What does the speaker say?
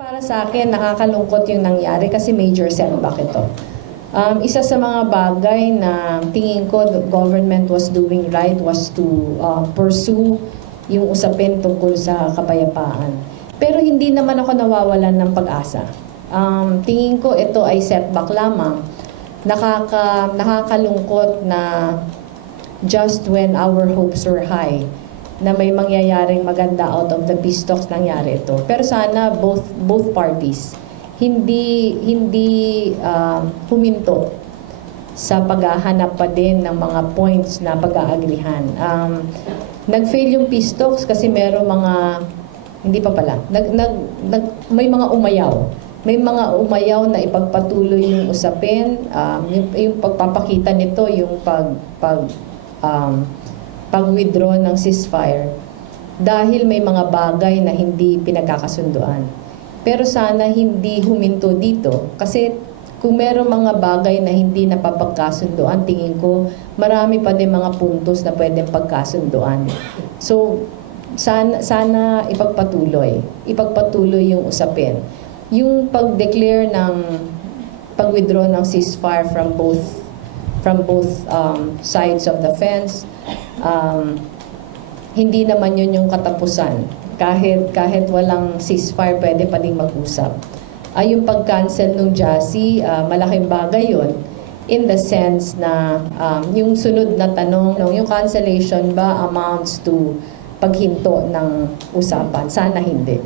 Para sa akin, nakakalungkot yung nangyari kasi major setback ito. Isa sa mga bagay na tingin ko the government was doing right was to pursue yung usapin tungkol sa kapayapaan. Pero hindi naman ako nawawalan ng pag-asa. Tingin ko ito ay setback lamang. Nakakalungkot na just when our hopes were high, na may mangyayaring maganda out of the peace talks, nangyari ito. Pero sana both parties hindi huminto sa paghahanap pa din ng mga points na pag-aagrihan. Nag-fail yung peace talks kasi meron mga hindi pa pala. May mga umayaw. May mga umayaw na ipagpatuloy yung usapin, yung pagpapakita nito, yung pag-withdraw ng ceasefire dahil may mga bagay na hindi pinagkakasunduan. Pero sana hindi huminto dito kasi kung meron mga bagay na hindi napapagkasunduan, tingin ko marami pa din mga puntos na pwedeng pagkasunduan. So sana ipagpatuloy yung usapin. Yung pag-declare ng pag-withdraw ng ceasefire from both sides of the fence, hindi naman yun yung katapusan. Kahit walang ceasefire, pwede pa ding mag-usap. Yung pag-cancel ng JASI, malaking bagay yun in the sense na yung sunod na tanong, yung cancellation ba amounts to paghinto ng usapan? Sana hindi.